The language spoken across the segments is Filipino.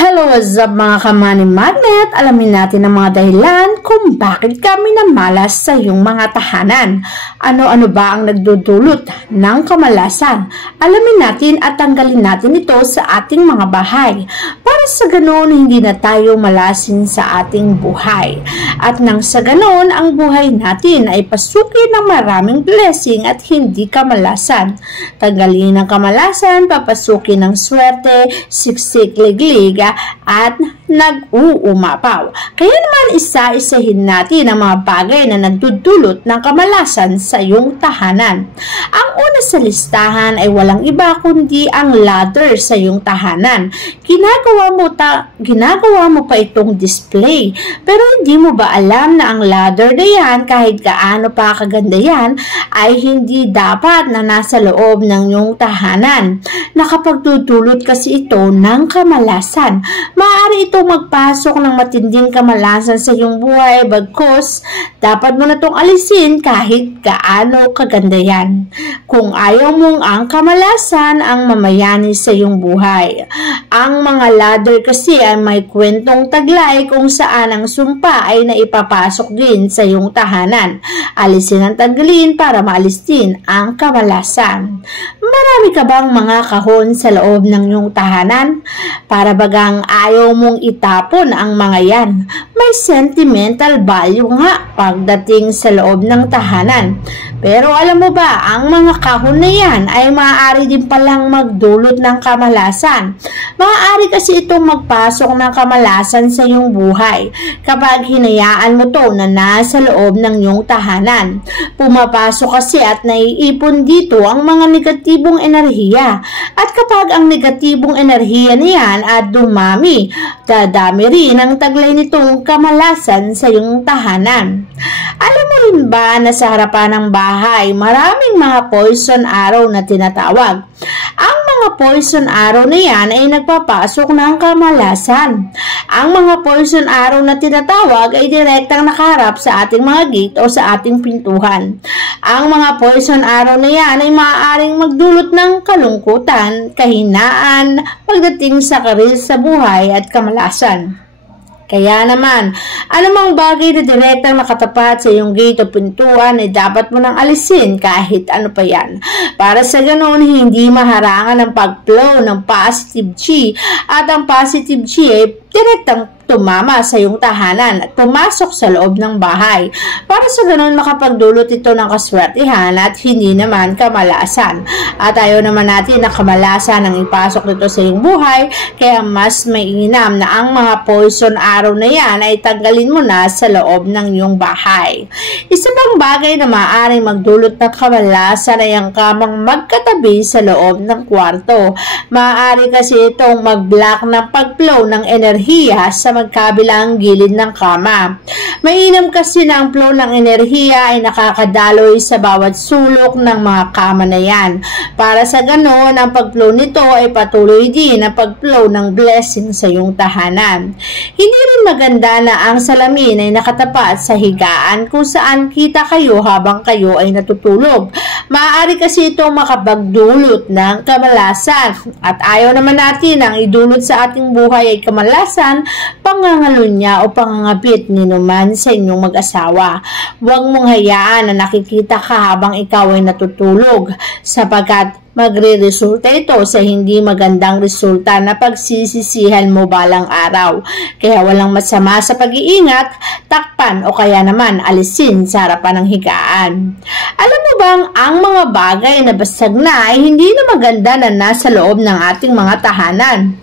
Hello, what's up mga ka-money magnet? Alamin natin ang mga dahilan kung bakit kami namalas sa iyong mga tahanan. Ano-ano ba ang nagdudulot ng kamalasan? Alamin natin at tanggalin natin ito sa ating mga bahay para sa ganoon hindi na tayo malasin sa ating buhay. At nang sa ganoon ang buhay natin ay pasukin ng maraming blessing at hindi kamalasan. Tanggalin ang kamalasan, papasukin ng swerte, siksik, liglig, at nag-uumapaw. Kaya naman isa-isahin natin ang mga bagay na nagdudulot ng kamalasan sa iyong tahanan. Ang una sa listahan ay walang iba kundi ang ladder sa iyong tahanan. Ginagawa mo pa itong display, pero hindi mo ba alam na ang ladder na yan, kahit gaano pa kaganda yan, ay hindi dapat na nasa loob ng iyong tahanan. Nakapagdudulot kasi ito ng kamalasan. Maaari itong magpasok ng matinding kamalasan sa iyong buhay, bagkus dapat mo na itong alisin kahit gaano kaganda yan. Kung ayaw mong ang kamalasan ang mamayani sa iyong buhay. Ang mga ladder kasi ay may kwentong taglay kung saan ang sumpa ay naipapasok din sa iyong tahanan. Alisin ang tanggalin para maalis din ang kamalasan. Marami ka bang mga kahon sa loob ng iyong tahanan? Para bagang ayaw mong itapon ang mga yan. May sentimental value nga pagdating sa loob ng tahanan. Pero alam mo ba, ang mga kahon na yan ay maaari din palang magdulot ng kamalasan. Maaari kasi itong magpasok ng kamalasan sa iyong buhay kapag hinayaan mo to na nasa loob ng iyong tahanan. Pumapasok kasi at naiipon dito ang mga negatibong enerhiya. At kapag ang negatibong enerhiya niyan at dumami, dadami rin ang taglay nitong kamalasan sa iyong tahanan. Alam mo rin ba na sa harapan ng bahay, maraming mga poison arrow na tinatawag? Ang mga poison arrow na yan ay nagpapasok ng kamalasan. Ang mga poison arrow na tinatawag ay direktang nakaharap sa ating mga gate o sa ating pintuhan. Ang mga poison arrow na yan ay maaaring magdulot ng kalungkutan, kahinaan, pagdating sa karir sa buhay at kamalasan. Kaya naman, anumang bagay na direktang nakatapat sa iyong gate o pintuan ay dapat mo nang alisin kahit ano pa yan. Para sa ganoon, hindi maharangan ang pag-flow ng positive chi at ang positive chi ay direktang tumama sa iyong tahanan at pumasok sa loob ng bahay. Para sa ganun makapagdulot ito ng kaswertihan at hindi naman kamalasan. At ayaw naman natin na kamalasan ang ipasok nito sa iyong buhay, kaya mas mainam na ang mga poison arrow na yan ay tanggalin mo na sa loob ng iyong bahay. Isa pang bagay na maaaring magdulot ng kamalasan ay ang kamang magkatabi sa loob ng kwarto. Maaari kasi itong mag-block ng pag-flow ng enerhiya sa magkabilang gilid ng kama. Mainam kasi na ang flow ng enerhiya ay nakakadaloy sa bawat sulok ng mga kama na yan. Para sa ganon, ang pag-flow nito ay patuloy din ang pag-flow ng blessing sa iyong tahanan. Hindi rin maganda na ang salamin ay nakatapat sa higaan kung saan kita kayo habang kayo ay natutulog. Maaari kasi itong makapagdulot ng kamalasan at ayaw naman natin ang idulot sa ating buhay ay kamalasan, pangangalunya o pangangapit ni naman sa inyong mag-asawa. Huwag mong hayaan na nakikita ka habang ikaw ay natutulog sapagkat magre-resulta ito sa hindi magandang resulta na pagsisisihan mo balang araw. Kaya walang masama sa pag-iingat, takpan o kaya naman alisin sa harapan ng higaan. Alam mo bang ang mga bagay na basag na ay hindi na maganda na nasa loob ng ating mga tahanan?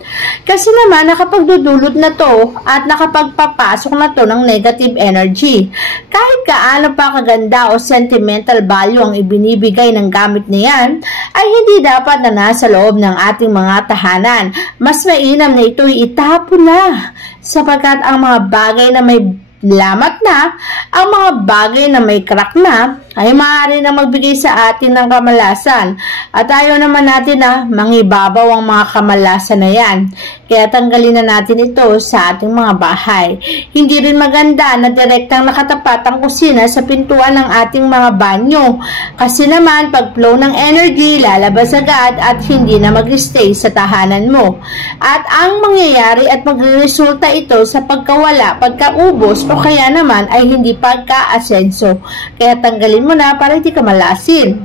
Kasi naman nakapagdudulot na to at nakapagpapasok na to ng negative energy. Kahit gaano pa kaganda o sentimental value ang ibinibigay ng gamit na yan, ay hindi dapat na nasa loob ng ating mga tahanan. Mas mainam na ito'y itapon na sapagkat ang mga bagay na may lamat na, ang mga bagay na may crack na, ay maaari na magbigay sa atin ng kamalasan. At ayaw naman natin na mangibabaw ang mga kamalasan na yan. Kaya tanggalin na natin ito sa ating mga bahay. Hindi rin maganda na direktang nakatapat ang kusina sa pintuan ng ating mga banyo. Kasi naman, pag flow ng energy, lalabas agad at hindi na mag-stay sa tahanan mo. At ang mangyayari at magresulta ito sa pagkawala, pagkaubos o kaya naman ay hindi pagka-asenso. Kaya tanggalin mo na para hindi ka malasin.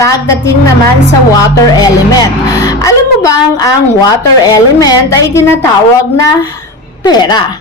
Pagdating naman sa water element. Alam mo bang ang water element ay tinatawag na pera?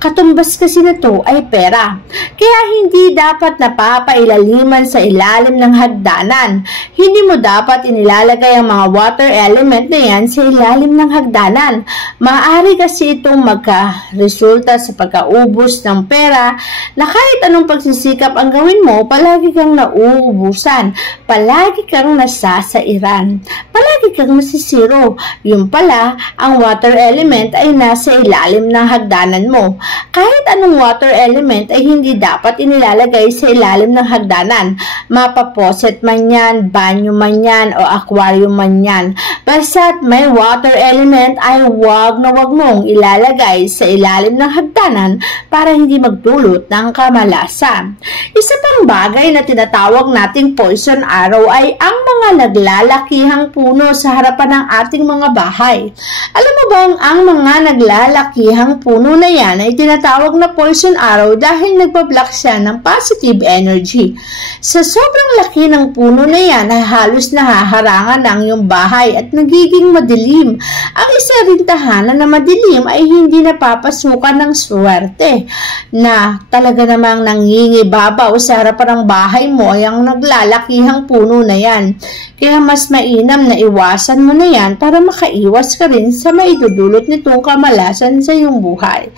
Katumbas kasi na to ay pera. Kaya hindi dapat napapailaliman sa ilalim ng hagdanan. Hindi mo dapat inilalagay ang mga water element na yan sa ilalim ng hagdanan. Maaari kasi itong magka-resulta sa pagkaubos ng pera na kahit anong pagsisikap ang gawin mo, palagi kang nauubusan. Palagi kang nasasairan. Palagi kang nasisiro. Yung pala, ang water element ay nasa ilalim ng hagdanan mo. Kahit anong water element ay hindi dapat inilalagay sa ilalim ng hagdanan. Mapaposet man yan, banyo man yan, o aquarium man yan. Basta't may water element ay wag na wag mong ilalagay sa ilalim ng hagdanan para hindi magdulot ng kamalasan. Isa pang bagay na tinatawag nating poison arrow ay ang mga naglalakihang puno sa harapan ng ating mga bahay. Alam mo bang ang mga naglalakihang puno na yan ay tinatawag na poison arrow dahil nagpa-block siya ng positive energy. Sa sobrang laki ng puno na yan ay halos nahaharangan ang iyong bahay at nagiging madilim. Ang isa rin tahanan na madilim ay hindi napapasukan ng swerte na talaga namang nangingibabaw sa harapan ng bahay mo ay ang naglalakihang puno na yan. Kaya mas mainam na iwasan mo na yan para makaiwas ka rin sa maidudulot nitong kamalasan sa iyong buhay.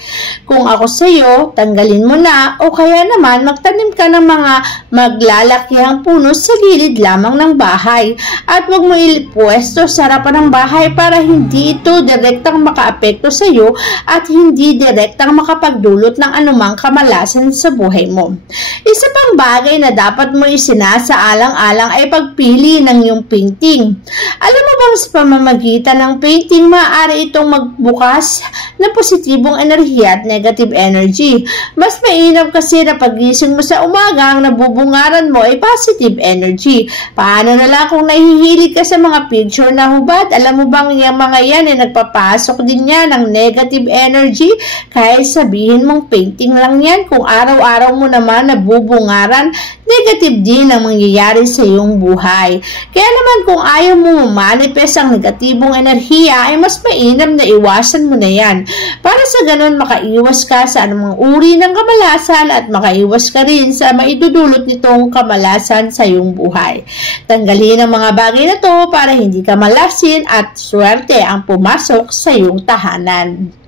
Kung ako sa iyo, tanggalin mo na o kaya naman magtanim ka ng mga maglalakihang puno sa gilid lamang ng bahay at huwag mo ipwesto sa harapan ng bahay para hindi ito direktang makaapekto sa iyo at hindi direktang makapagdulot ng anumang kamalasan sa buhay mo. Isa pang bagay na dapat mo isinasaalang-alang ay pagpili ng iyong painting. Alam mo bang sa pamamagitan ng painting, maaari itong magbukas ng positibong enerhiya at negative energy. Mas mainam kasi na pagising mo sa umaga, ang nabubungaran mo ay positive energy. Paano na lang kung nahihilig ka sa mga picture na hubad? Alam mo bang yung mga yan ay nagpapasok din yan ng negative energy? Kahit sabihin mong painting lang yan, kung araw-araw mo naman nabubungaran, negative din ang mangyayari sa iyong buhay. Kaya naman kung ayaw mo manifest ang negatibong enerhiya, ay mas mainam na iwasan mo na yan. Para sa ganun, makaiwas ka sa anumang uri ng kamalasan at makaiwas ka rin sa maidudulot nitong kamalasan sa iyong buhay. Tanggalin ang mga bagay na to para hindi ka malasin at swerte ang pumasok sa iyong tahanan.